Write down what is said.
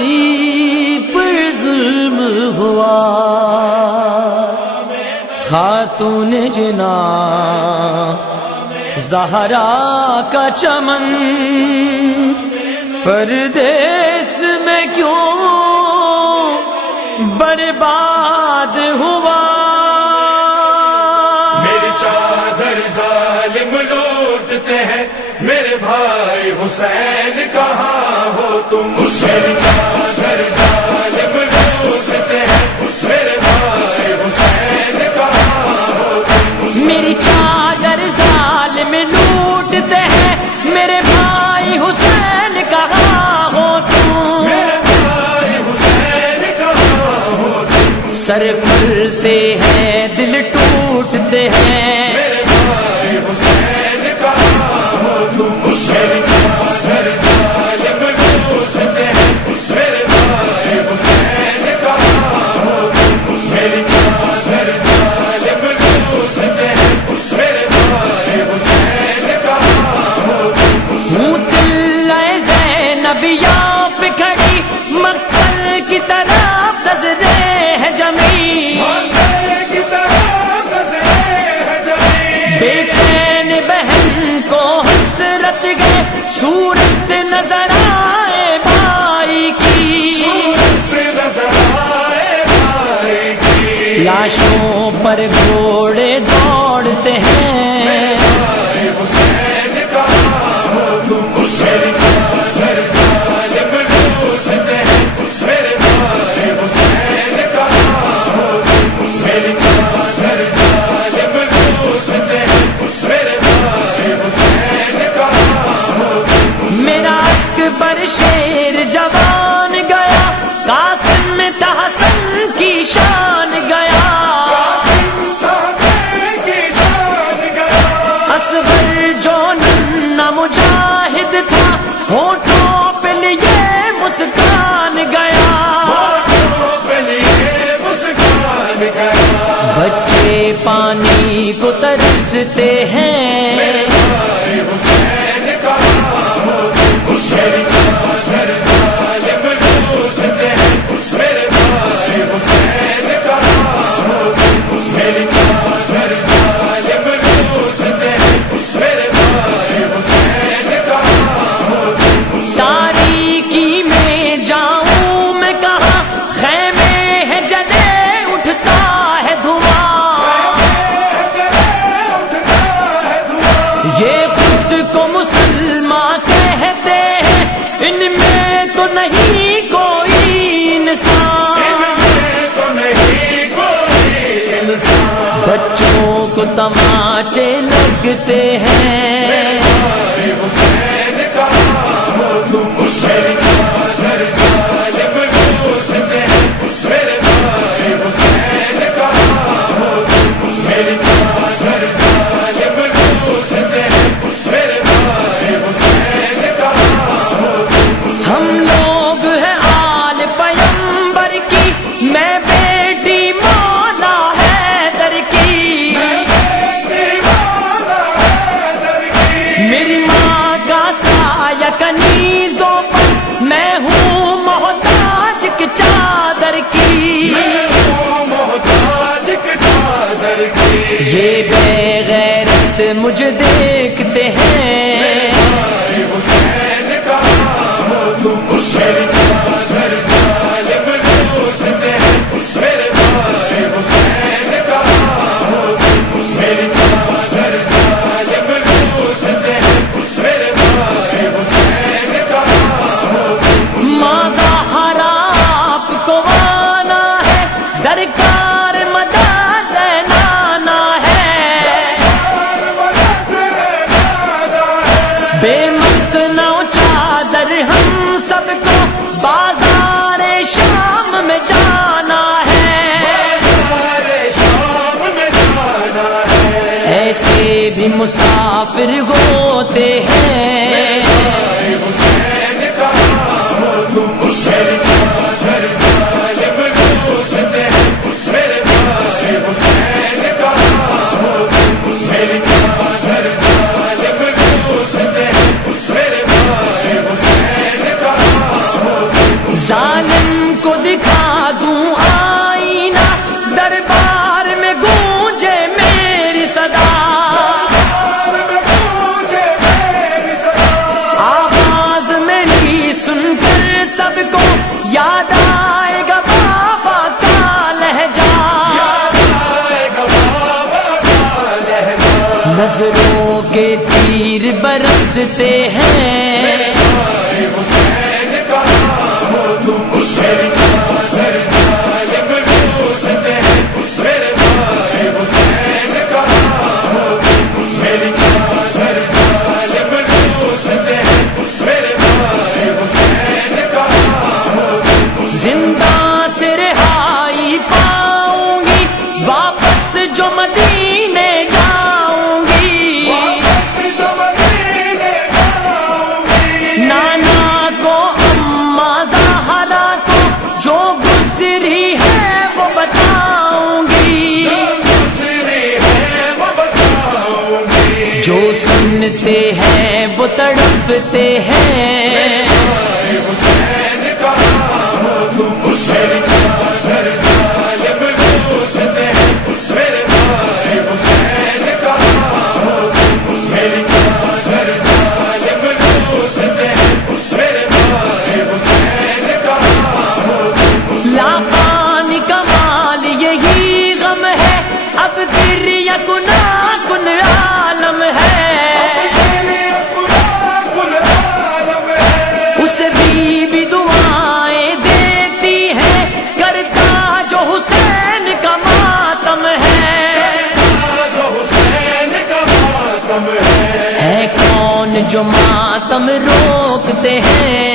علی پر ظلم ہوا، خاتون جنا زہرا کا چمن پردیس میں کیوں برباد ہوا۔ میری چادر ظالم لوٹتے ہیں، میرے بھائی حسین کہاں ہو تم؟ میری چادر ظالم لوٹتے ہیں، میرے بھائی حسین کہاں ہو تم؟ میری چادر ظالم لوٹتے ہیں، میرے بھائی حسین کہاں ہو تم؟ میرے بھائی حسین کہاں ہو تم؟ سر کھلتے ہیں دل ٹوٹتے ہیں، میرے بھائی حسین کہاں ہو تم؟ میری چادر ظالم لوٹتے ہیں، میرے بھائی حسین کہاں ہو تم؟ میری چادر ظالم لوٹتے ہیں، میرے بھائی حسین کہاں ہو تم؟ دل زینب یہاں پہ کھڑی مقتل کی طرف نظریں ہے جمی، بے چین بہن کو حسرت گئے صورت نظر آئے بھائی کی، لاشوں پر گھوڑے دوڑتے ہیں، حسین کہاں ہو تم؟ میری چادر ظالم لوٹتے ہیں، میرے بھائی حسین کہاں ہو تم؟ میری چادر ظالم لوٹتے ہیں، میرے بھائی حسین کہاں ہو تم؟ میرا اکبر شیر جوان گیا، قاسم میں تحسن کی شان گیا، اصغر جو ننھا مجاہد تھا ہونٹوں پہ لیے مسکان گیا، بچے پانی کو ترستے ہیں، حسین کہاں ہو تم؟ میری چادر ظالم لوٹتے ہیں، میرے بھائی حسین کہاں ہو تم؟ میری چادر ظالم لوٹتے ہیں، میرے بھائی حسین کہاں ہو تم؟ تاریکی میں جاؤں میں کہاں خیمے ہے جلے اٹھتا ہے دھواں، یہ خود کو مسلمان کہتے ہیں، ان میں تو نہیں کوئی انسان، بچوں کو تماچے لگتے ہیں، حسین کہاں ہو تم؟ میری چادر ظالم لوٹتے ہیں، میرے بھائی حسین کہاں ہو تم؟ میری چادر ظالم لوٹتے ہیں، میرے بھائی حسین کہاں ہو تم؟ ہم لوگ ہیں آل پیمبر کی، میں بیٹی مولا حیدر کی، میری ماں کا سایہ کنیزوں پر، میں ہوں محتاج کی چادر کی، محتاج کی چادر کی، یہ بے غیرت مجھے دیکھتے ہیں، حسین کہاں ہو تم؟ میری چادر ظالم لوٹتے ہیں، میرے بھائی حسین کہاں ہو تم؟ میری چادر ظالم لوٹتے ہیں، میرے بھائی حسین کہاں ہو تم؟ ماں زہرا آپ کو آنا ہے، درکار مدد نانا ہے، سن کر سب کو یاد آئے گا بابا کا لہجہ، نظروں کے تیر برستے ہیں، حسین کہاں ہو تم، میری چادر ظالم لوٹتے ہیں، میرے بھائی حسین کہاں ہو تم، میری چادر ظالم لوٹتے ہیں، میرے بھائی حسین کہاں ہو تم، زندہ سے رہائی پاؤں گی واپس جو مدینے جاؤں گی، نانا کو اماں زہرا کو جو گزری ہے وہ بتاؤں گی، جو سنتے ہیں وہ تڑپتے ہیں، حسین کہاں ہو تم، میری چادر ظالم لوٹتے ہیں، میرے بھائی حسین کہاں ہو تم، میری چادر ظالم لوٹتے ہیں، میرے بھائی حسین کہاں ہو تم، لاپان کمال یہی غم ہے، اب دریا کنا کن عالم ہے، اسے بھی دعائیں دیتی ہیں، کرتا جو حسین کا ماتم ہے، جو حسین کا ماتم ہے کون جو ماتم روکتے ہیں،